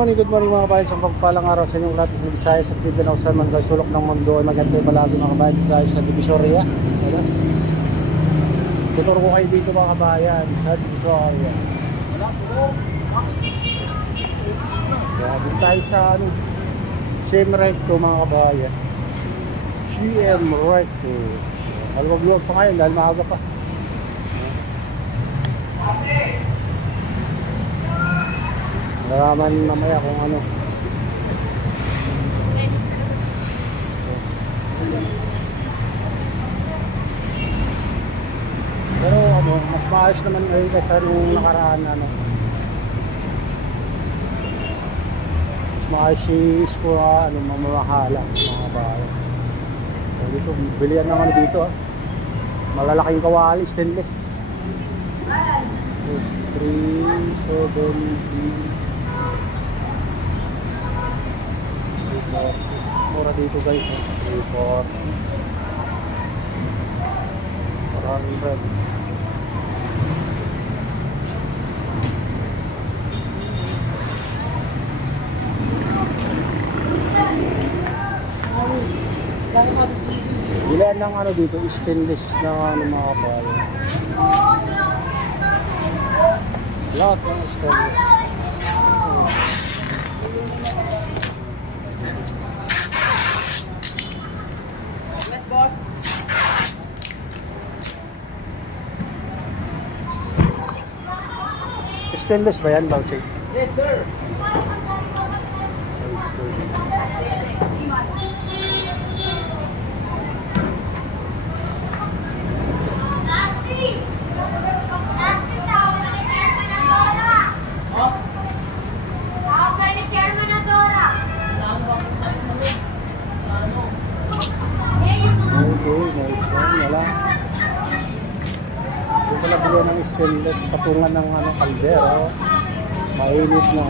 good morning mga kabayan. Sa pagpalang araw sa inyong lahat ng Visayas at Mindanao sa man guys, sulok ng mundo ay magantay palagi mga kabayan tayo sa Divisoria. Tuturo ko kayo dito mga kabayan sa Divisoria. Grabe tayo sa CM Recto mga kabayan. CM Recto. Alwag-luwag pa ngayon dahil maaga pa. Naraman mamaya kung ano. Pero mas maayos naman ngayon kaysa nung nakaraan mas maayos si Iskura mamahala mga bayan. So, dito bilihan naman dito malalaking kawali stainless 370. Mura dito guys 340 400. Ilan ng dito stainless na mga kapal. Lahat ng stainless. Stainless ba yan, Bausi? Yes, sir. Pala ng stainless patungan ng kaldero mainit na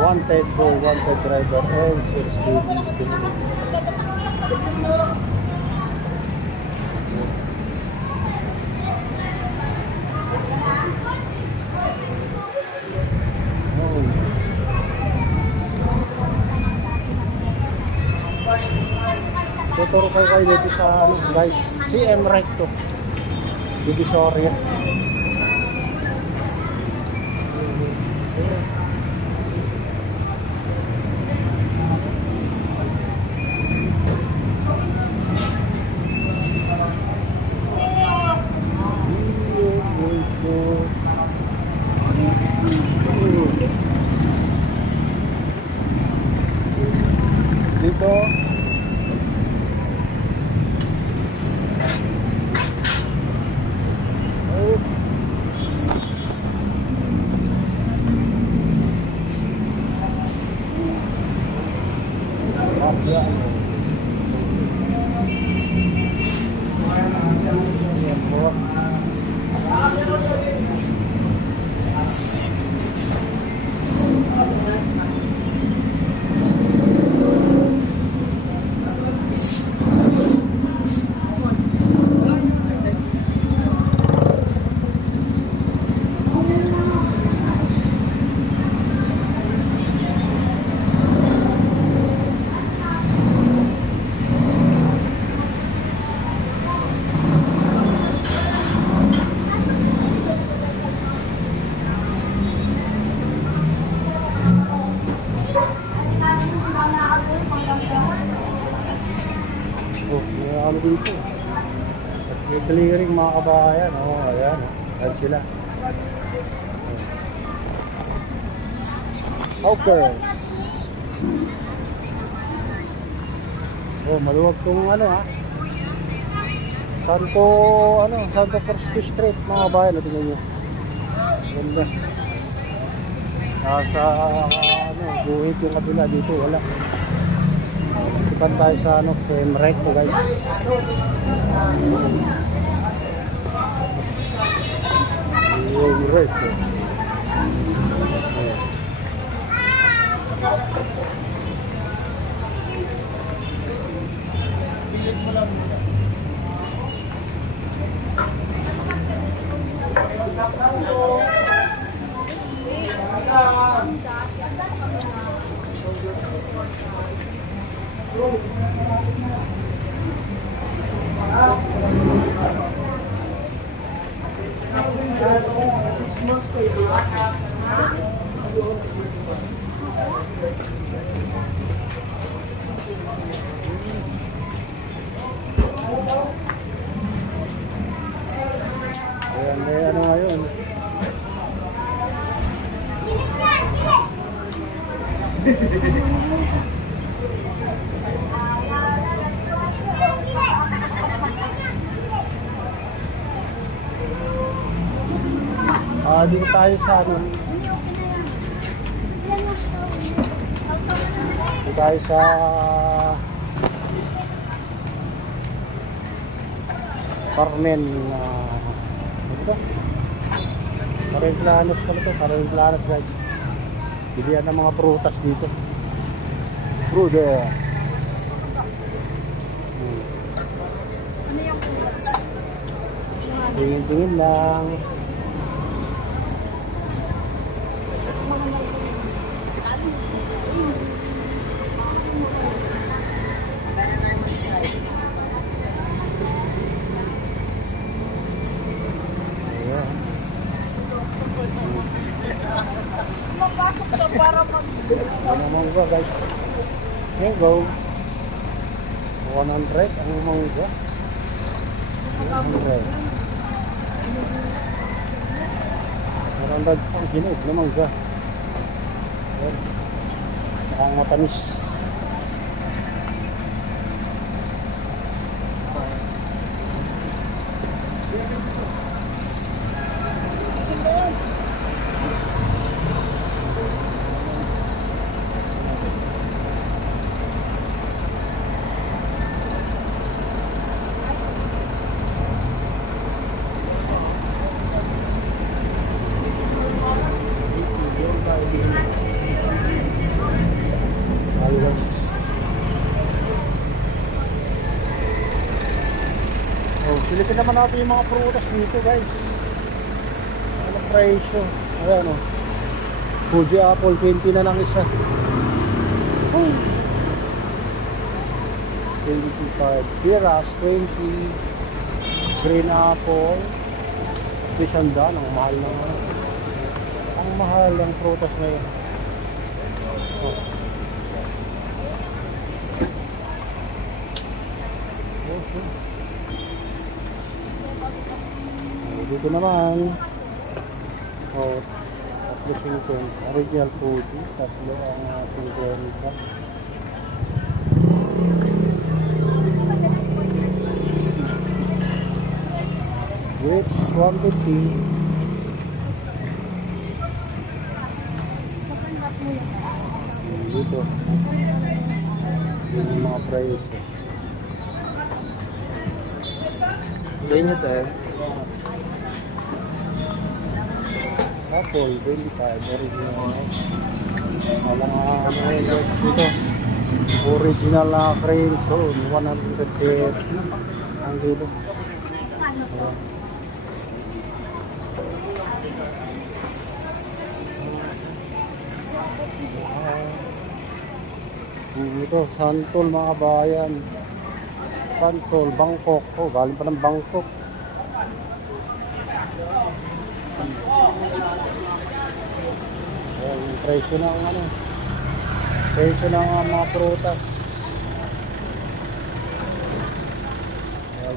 wanted for wanted driver and service baby stainless. Tuturo kayo dito sa guys, CM Recto Divisoria. Dito dito. At may clearing mga kabayan. Ayan. Ayan sila. Hawkers. Maluwag tong Santo Cristo Street mga kabayan. Tingnan nyo. Ganda. Nasa buhit yung kabila dito. Wala. Sipan tayo sa CM Recto guys. CM Recto. Ayan, may ano ngayon. Dito tayo sa ano. Dito tayo sa Carmen ito. Carmen-Planos pala ito. Carmen-Planos guys. Bilihan ng mga prutas dito. Prutas. Tingin-tingin lang. Ano mangga guys? Mango 100 ang mangga 100 ang ginog na mangga. Ang matamis. Silipin naman natin yung mga prutas dito guys. Anong presyo? Ayan o. Fuji apple 20 na lang isa. 25. Piras 20. Green apple. Pisanda. Ang mahal na. Ang mahal ng prutas ngayon. Dito naman tatlo 50 original Fuji, tatlo ang 50 grapes 150 dito yung mga price sa inyo tayo. Apple, 25, original. Walang ano dito. Original na cream zone, 130 ang kilo. Dito, Santol mga bayan. Santol, Bangkok. Oh, galing pa ng Bangkok. Presyo ng ano, presyo ng mga prutas.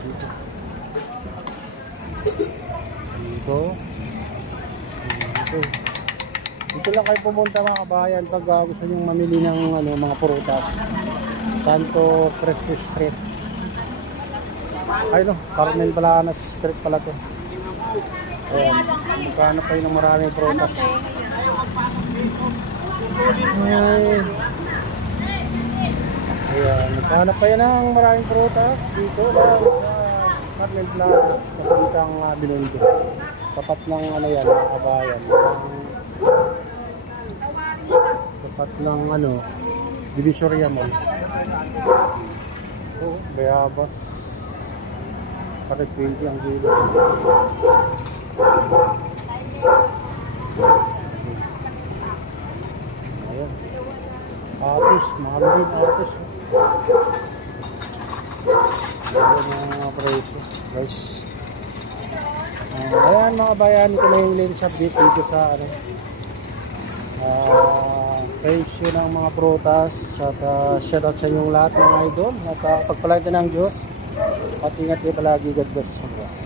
Dito. Dito. Dito. Dito lang kayo pumunta mga kabayan pag gusto nyo mamili ng ano, mga prutas. Santo Cristo Street. Ay no, Carmen-Planos Street pala to. Ayan, magkano kayo ng maraming prutas. Ayan, maghanap kayo ng maraming prutas dito lang sa Carmen-Planos sa pagkang Binondo. Tapat ng ano yan, mga kabayan. Tapat ng ano, Divisoria Mall. Oh, bayabas. 120 ang kilo. Ayan. Atis, mahal rin atis. Ayan ang mga presyo, guys. Ayan mga bayan, ito na yung lens update dito sa ano, presyo ng mga prutas at shoutout sa inyong lahat mga idol at pagpalain ng Diyos at ingat kayo palagi. God bless.